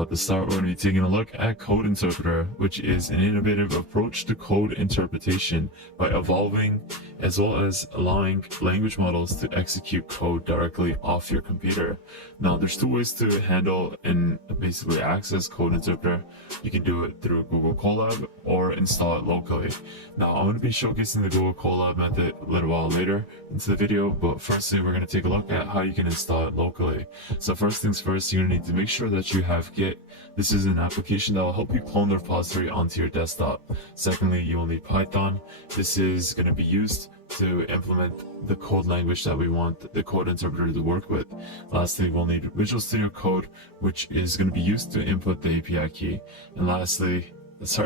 So at the start, we're going to be taking a look at Code Interpreter, which is an innovative approach to code interpretation by evolving as well as allowing language models to execute code directly off your computer. Now, there's two ways to handle and basically access Code Interpreter. You can do it through Google Colab or install it locally. Now, I'm going to be showcasing the Google Colab method a little while later into the video, but firstly, we're going to take a look at how you can install it locally. So first things first, you're going to need to make sure that you have Git. This is an application that will help you clone the repository onto your desktop. Secondly, you will need Python. This is going to be used to implement the code language that we want the code interpreter to work with. Lastly, we'll need Visual Studio Code, which is going to be used to input the API key. And lastly, this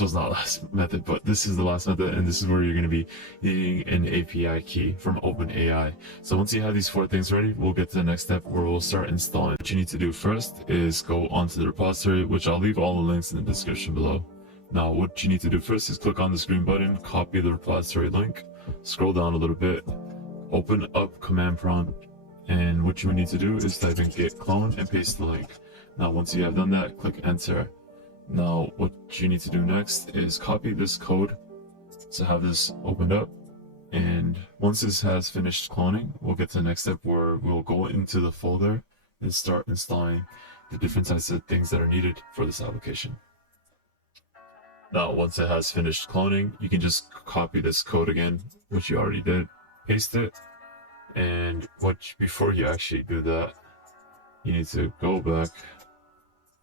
was not last method, but this is the last method, and this is where you're going to be needing an API key from OpenAI. So once you have these four things ready, we'll get to the next step where we'll start installing. What you need to do first is go onto the repository, which I'll leave all the links in the description below. Now, what you need to do first is click on this green button, copy the repository link, scroll down a little bit, open up command prompt, and what you need to do is type in git clone and paste the link. Now, once you have done that, click enter. Now, what you need to do next is copy this code to have this opened up. And once this has finished cloning, we'll get to the next step where we'll go into the folder and start installing the different types of things that are needed for this application. Now, once it has finished cloning, you can just copy this code again, which you already did, paste it, and before you actually do that, you need to go back,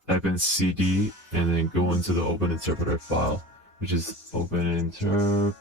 type in cd, and then go into the Open Interpreter file, which is Open Interpreter.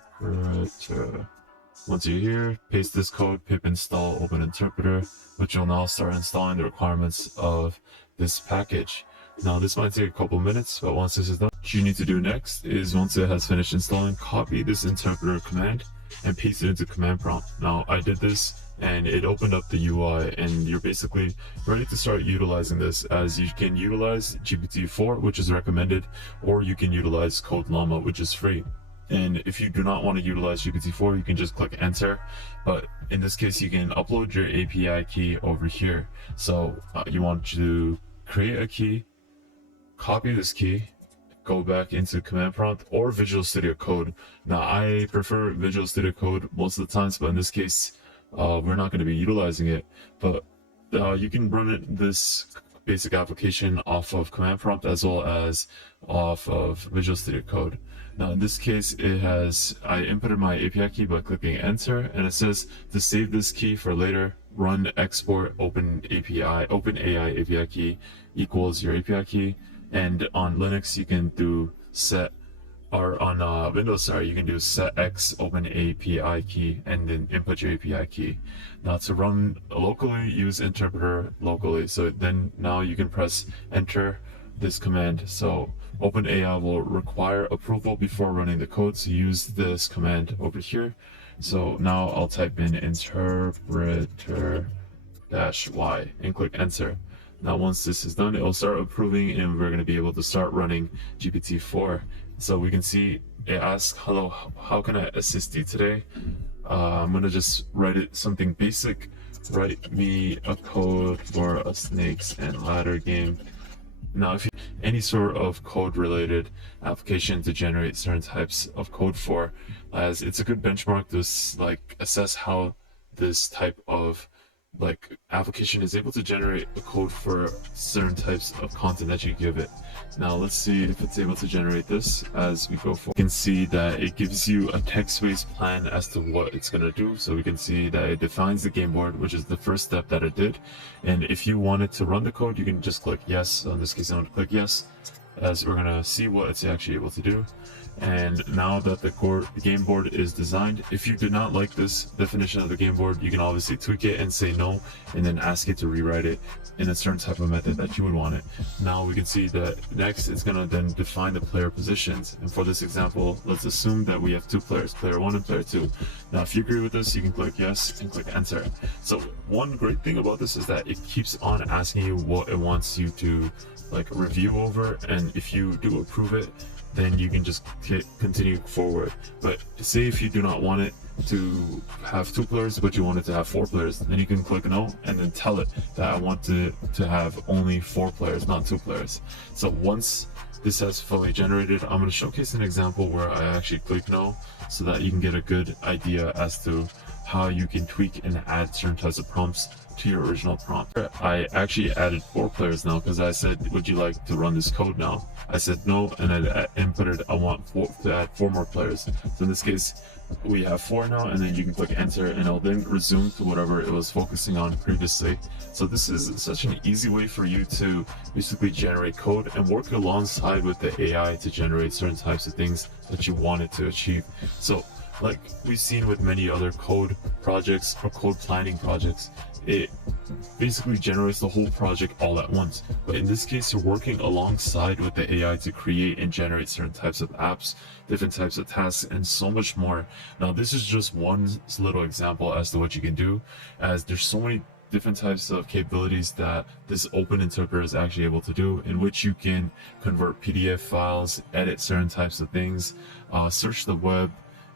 Once you're here, paste this code, pip install Open Interpreter, which will now start installing the requirements of this package. Now, this might take a couple minutes, but once this is done, what you need to do next is, once it has finished installing, copy this interpreter command and paste it into command prompt. Now, I did this and it opened up the UI, and you're basically ready to start utilizing this, as you can utilize GPT-4, which is recommended, or you can utilize Code Llama, which is free. And if you do not want to utilize GPT-4, you can just click enter. But in this case, you can upload your API key over here. So you want to create a key, copy this key, go back into command prompt or Visual Studio Code. Now, I prefer Visual Studio Code most of the times, but in this case, we're not going to be utilizing it. But you can run this basic application off of command prompt as well as off of Visual Studio Code. Now, in this case, I inputted my API key by clicking enter, and it says to save this key for later, run export OpenAI API key equals your API key. And on Linux, you can do Windows, you can do set x open API key and then input your API key. Now, to run locally, use interpreter locally. So then now you can press enter this command. So OpenAI will require approval before running the code, so use this command over here. So now I'll type in interpreter-y and click enter. Now, once this is done, it will start approving, and we're going to be able to start running GPT-4. So we can see it asks, hello, how can I assist you today? I'm going to just write it something basic. Write me a code for a snakes and ladder game. Now, if you have any sort of code related application to generate certain types of code for, as it's a good benchmark to assess how this type of application is able to generate a code for certain types of content that you give it. Now, let's see if it's able to generate this as we go forward. You can see that it gives you a text-based plan as to what it's going to do. So we can see that it defines the game board, which is the first step that it did. And if you wanted to run the code, you can just click yes. So in this case, I'm going to click yes, as we're going to see what it's actually able to do. And now that the game board is designed, if you do not like this definition of the game board, you can obviously tweak it and say no, and then ask it to rewrite it in a certain type of method that you would want it. Now we can see that next it's going to then define the player positions. And for this example, let's assume that we have two players, player 1 and player 2. Now, if you agree with this, you can click yes and click enter. So one great thing about this is that it keeps on asking you what it wants you to review over, and if you do approve it, then you can just continue forward. But say if you do not want it to have 2 players, but you want it to have 4 players, then you can click no and then tell it that I want to have only 4 players, not 2 players. So once this has fully generated, I'm going to showcase an example where I actually click no, so that you can get a good idea as to how you can tweak and add certain types of prompts to your original prompt. I actually added 4 players now because I said, would you like to run this code now? I said no, and I inputted I want to add 4 more players. So in this case, we have 4 now, and then you can click enter and it'll then resume to whatever it was focusing on previously. So this is such an easy way for you to basically generate code and work alongside with the AI to generate certain types of things that you wanted to achieve. So like we've seen with many other code projects or code planning projects, it basically generates the whole project all at once. But in this case, you're working alongside with the AI to create and generate certain types of apps, different types of tasks, and so much more. Now, this is just one little example as to what you can do, as there's so many different types of capabilities that this open interpreter is actually able to do, in which you can convert PDF files, edit certain types of things, search the web,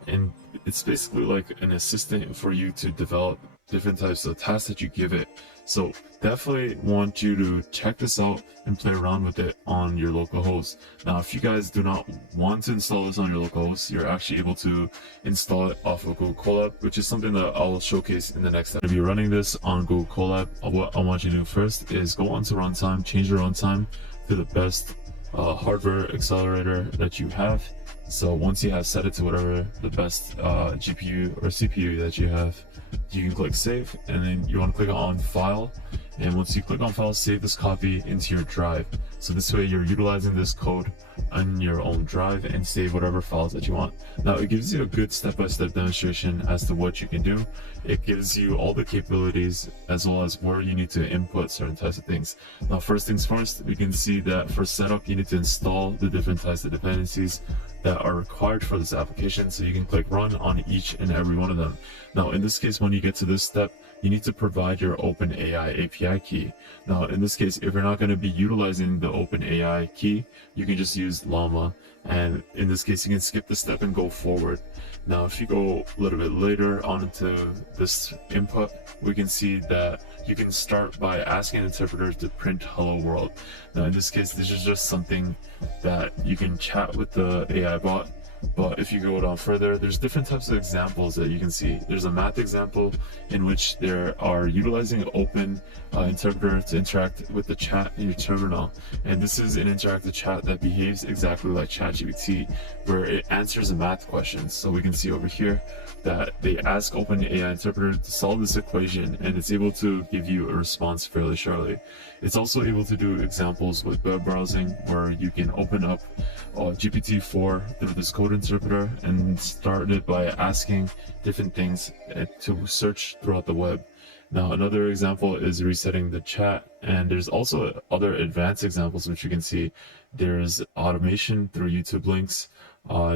and it's basically like an assistant for you to develop different types of tasks that you give it. So definitely want you to check this out and play around with it on your local host. Now, if you guys do not want to install this on your local host, you're actually able to install it off of Google Colab, which is something that I'll showcase in the next step. If you're running this on Google Colab, what I want you to do first is go onto runtime, change the runtime to the best hardware accelerator that you have. So once you have set it to whatever the best GPU or CPU that you have, you can click save, and then you want to click on file, and once you click on file, save this copy into your drive. So this way you're utilizing this code on your own drive and save whatever files that you want. Now it gives you a good step-by-step demonstration as to what you can do. It gives you all the capabilities as well as where you need to input certain types of things. Now first things first, we can see that for setup you need to install the different types of dependencies that are required for this application, so you can click run on each and every one of them. Now in this case, when you get to this step, you need to provide your OpenAI API key. Now in this case, if you're not going to be utilizing the OpenAI key, you can just use Llama, and in this case you can skip the step and go forward. Now if you go a little bit later on into this input, we can see that you can start by asking an interpreter to print hello world. Now in this case, this is just something that you can chat with the AI bot. But if you go down further, there's different types of examples that you can see. There's a math example in which there are utilizing an open interpreter to interact with the chat in your terminal. And this is an interactive chat that behaves exactly like ChatGPT, where it answers a math question. So we can see over here that they ask OpenAI interpreter to solve this equation, and it's able to give you a response fairly shortly. It's also able to do examples with web browsing, where you can open up GPT-4 through this code interpreter and start it by asking different things to search throughout the web. Now another example is resetting the chat, and there's also other advanced examples which you can see. There's automation through YouTube links.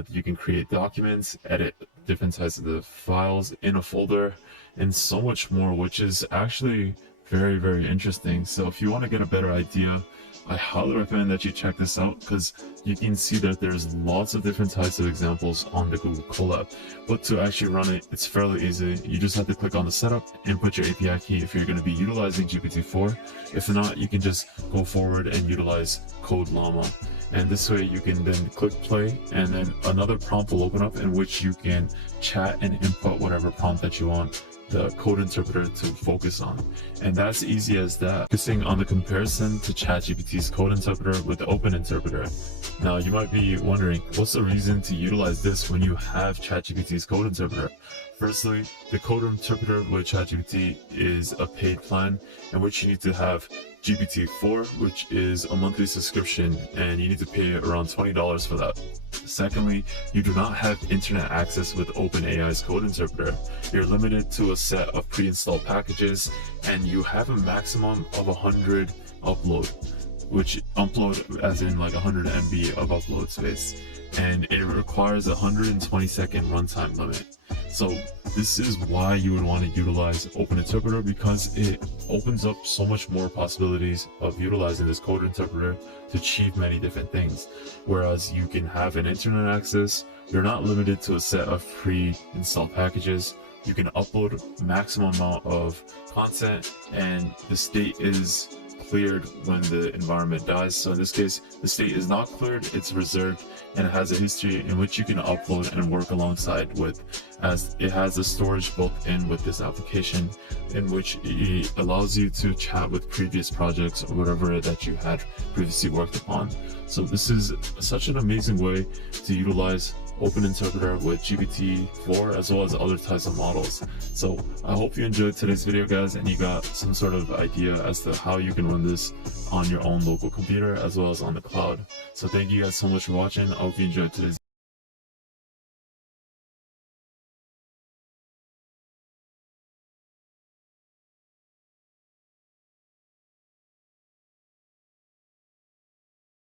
You can create documents, edit different types of the files in a folder, and so much more, which is actually very, very interesting. So if you want to get a better idea, I highly recommend that you check this out, because you can see that there's lots of different types of examples on the Google Colab. But to actually run it, it's fairly easy. You just have to click on the setup, input your API key if you're going to be utilizing GPT-4. If not, you can just go forward and utilize Code Llama. And this way you can then click play, and then another prompt will open up in which you can chat and input whatever prompt that you want the code interpreter to focus on. And that's easy as that, focusing on the comparison to ChatGPT's code interpreter with the open interpreter. Now you might be wondering, what's the reason to utilize this when you have ChatGPT's code interpreter? Firstly, the code interpreter with ChatGPT is a paid plan in which you need to have GPT-4, which is a monthly subscription, and you need to pay around $20 for that. Secondly, you do not have internet access with OpenAI's code interpreter. You're limited to a set of pre-installed packages, and you have a maximum of 100 upload, which upload as in like 100 MB of upload space, and it requires a 120-second runtime limit. So this is why you would want to utilize Open Interpreter, because it opens up so much more possibilities of utilizing this code interpreter to achieve many different things. Whereas you can have an internet access, you're not limited to a set of pre-installed packages. You can upload maximum amount of content, and the state is cleared when the environment dies. So in this case, the state is not cleared, it's reserved, and it has a history in which you can upload and work alongside with, as it has a storage built in with this application, in which it allows you to chat with previous projects or whatever that you had previously worked upon. So this is such an amazing way to utilize Open Interpreter with GPT-4 as well as other types of models. So I hope you enjoyed today's video, guys, and you got some sort of idea as to how you can run this on your own local computer as well as on the cloud. So thank you guys so much for watching. I hope you enjoyed today's